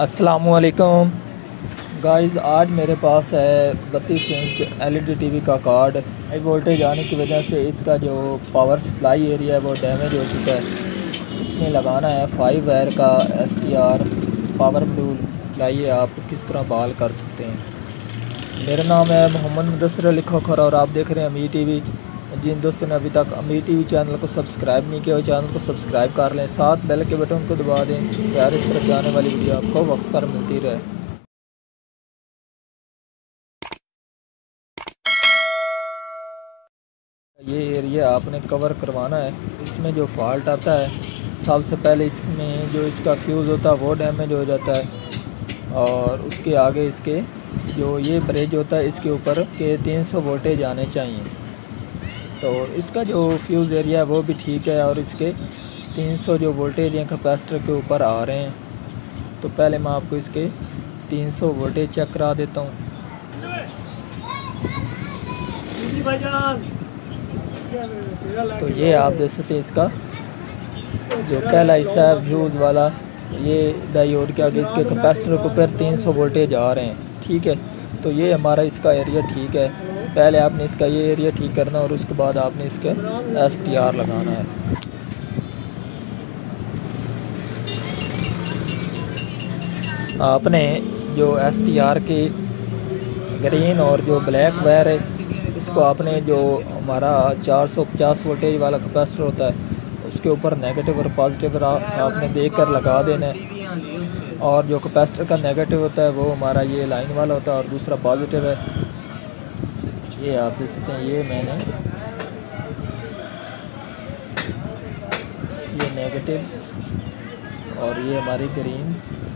अस्सलामुअलैकुम गाइस, आज मेरे पास है 32 इंच एलईडी टीवी का कार्ड। हाई वोल्टेज आने की वजह से इसका जो पावर सप्लाई एरिया है वो डैमेज हो चुका है। इसमें लगाना है 5 वायर का एसटीआर पावर मॉड्यूल। लाइए आप किस तरह बहाल कर सकते हैं। मेरा नाम है मोहम्मद मुदस्सिर अली खोखर और आप देख रहे हैं अमीर टीवी। जिन दोस्तों ने अभी तक अमीर टीवी चैनल को सब्सक्राइब नहीं किया, वो चैनल को सब्सक्राइब कर लें, साथ बेल के बटन को दबा दें यार इस तरह जाने वाली वीडियो आपको वक्त पर मिलती रहे। ये एरिया आपने कवर करवाना है। इसमें जो फॉल्ट आता है, सबसे पहले इसमें जो इसका फ्यूज़ होता है वो डैमेज हो जाता है और उसके आगे इसके जो ये ब्रिज होता है इसके ऊपर के 300 वोल्टेज आने चाहिए। तो इसका जो फ्यूज़ एरिया है वो भी ठीक है और इसके 300 जो वोल्टेज हैं कैपेसिटर के ऊपर आ रहे हैं। तो पहले मैं आपको इसके 300 वोल्टेज चेक करा देता हूँ। तो ये आप देख सकते हैं इसका जो पहला हिस्सा है फ्यूज़ वाला, ये डायोड के आगे इसके कैपेसिटर के ऊपर 300 वोल्टेज आ रहे हैं। ठीक है, तो ये हमारा इसका एरिया ठीक है। पहले आपने इसका ये एरिया ठीक करना और उसके बाद आपने इसके एसटीआर लगाना है। आपने जो एसटीआर के ग्रीन और जो ब्लैक वायर है इसको आपने जो हमारा 450 वोल्टेज वाला कैपेसिटर होता है उसके ऊपर नेगेटिव और पॉजिटिव आपने देख कर लगा देना है। और जो कैपेसिटर का नेगेटिव होता है वो हमारा ये लाइन वाला होता है और दूसरा पॉजिटिव है। ये आप देख सकते हैं, ये मैंने ये नेगेटिव और ये हमारी ग्रीन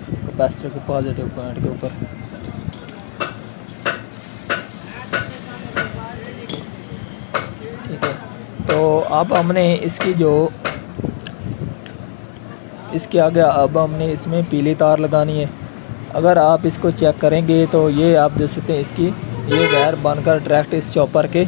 कैपेसिटर के पॉजिटिव पॉइंट के ऊपर। ठीक है, तो अब हमने इसके आगे अब हमने इसमें पीली तार लगानी है। अगर आप इसको चेक करेंगे तो ये आप देख सकते हैं इसकी ये वायर बनकर डायरेक्ट इस चॉपर के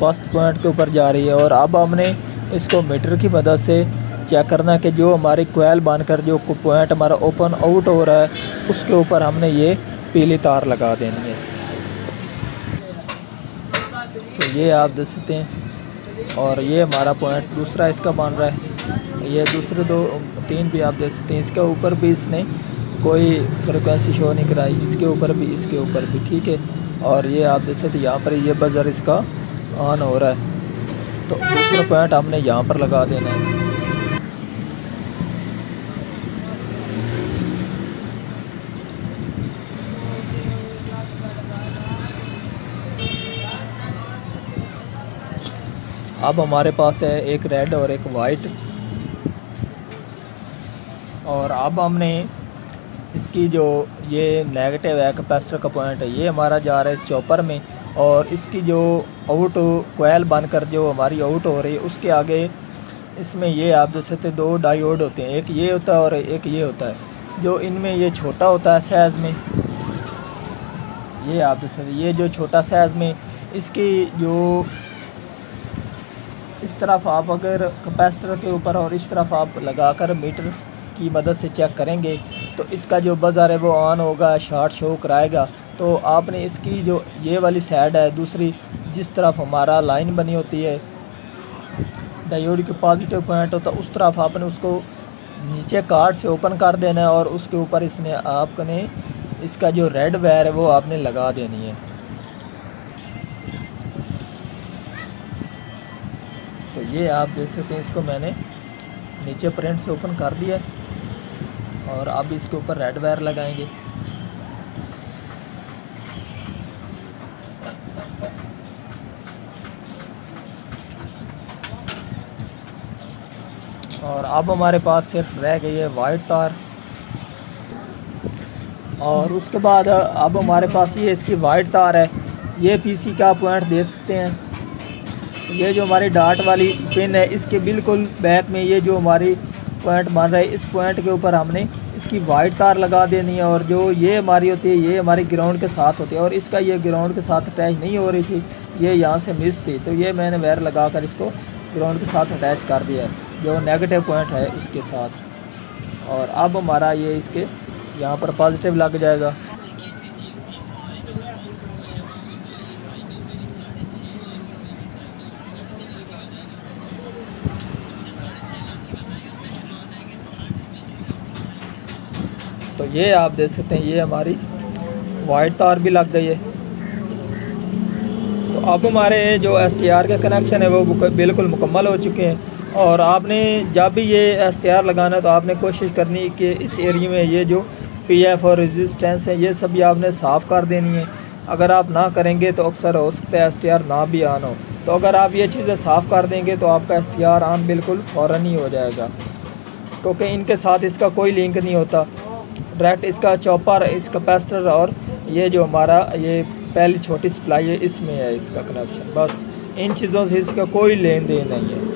फर्स्ट पॉइंट के ऊपर जा रही है। और अब हमने इसको मीटर की मदद से चेक करना है कि जो हमारी कोयल बनकर जो पॉइंट हमारा ओपन आउट हो रहा है उसके ऊपर हमने ये पीली तार लगा देनी है। तो ये आप देख सकते हैं और ये हमारा पॉइंट दूसरा इसका बन रहा है। ये दूसरे 2-3 भी आप देख सकते हैं, इसके ऊपर भी इसने कोई फ्रिक्वेंसी शो नहीं कराई, इसके ऊपर भी इसके ऊपर भी। ठीक है, और ये आप देख सकते हैं यहाँ पर ये बजर इसका ऑन हो रहा है। तो दूसरा पॉइंट हमने यहाँ पर लगा देना है। अब हमारे पास है एक रेड और एक वाइट। और अब हमने इसकी जो ये नेगेटिव है कैपेसिटर का पॉइंट है ये हमारा जा रहा है इस चॉपर में। और इसकी जो आउट कोयल बनकर जो हमारी आउट हो रही है उसके आगे इसमें ये आप देख सकते 2 डायोड होते हैं, एक ये होता है और एक ये होता है। जो इनमें ये छोटा होता है साइज़ में, ये आप देख सकते ये जो छोटा साइज़ में इसकी जो इस तरफ आप अगर कैपेसिटर के ऊपर और इस तरफ आप लगाकर मीटर की मदद से चेक करेंगे तो इसका जो बज़र है वो ऑन होगा, शॉर्ट शो कराएगा। तो आपने इसकी जो ये वाली साइड है दूसरी जिस तरफ हमारा लाइन बनी होती है डायोड के पॉजिटिव पॉइंट होता है उस तरफ आपने उसको नीचे कार्ड से ओपन कर देना है और उसके ऊपर आपने इसका जो रेड वायर है वो आपने लगा देनी है। तो ये आप देख सकते हैं, इसको मैंने नीचे प्रिंट से ओपन कर दिया और अब इसके ऊपर रेड वायर लगाएंगे। और अब हमारे पास सिर्फ रह गई है वाइट तार। और उसके बाद अब हमारे पास ये इसकी वाइट तार है, ये पीसी का पॉइंट दे सकते हैं। ये जो हमारी डार्ट वाली पिन है इसके बिल्कुल बैक में ये जो हमारी पॉइंट बन रहा है इस पॉइंट के ऊपर हमने इसकी वाइट तार लगा देनी है। और जो ये हमारी होती है ये हमारी ग्राउंड के साथ होती है और इसका ये ग्राउंड के साथ अटैच नहीं हो रही थी, ये यहाँ से मिस थी। तो ये मैंने वायर लगा कर इसको ग्राउंड के साथ अटैच कर दिया है जो नेगेटिव पॉइंट है उसके साथ। और अब हमारा ये इसके यहाँ पर पॉजिटिव लग जाएगा। तो ये आप देख सकते हैं, ये हमारी वाइट तार भी लग गई है। तो अब हमारे जो STR का कनेक्शन है वो बिल्कुल मुकम्मल हो चुके हैं। और आपने जब भी ये STR लगाना है तो आपने कोशिश करनी है कि इस एरिया में ये जो PF और रेजिस्टेंस है ये सभी आपने साफ़ कर देनी है। अगर आप ना करेंगे तो अक्सर हो सकता है STR ना भी ऑन हो। तो अगर आप ये चीज़ें साफ़ कर देंगे तो आपका STR ऑन बिल्कुल फ़ौरन ही हो जाएगा, क्योंकि इनके साथ इसका कोई लिंक नहीं होता। डायरेक्ट इसका चॉपर, इस कैपेसिटर और ये जो हमारा ये पहली छोटी सप्लाई है इसमें है इसका कनेक्शन। बस इन चीज़ों से इसका कोई लेन देन नहीं है।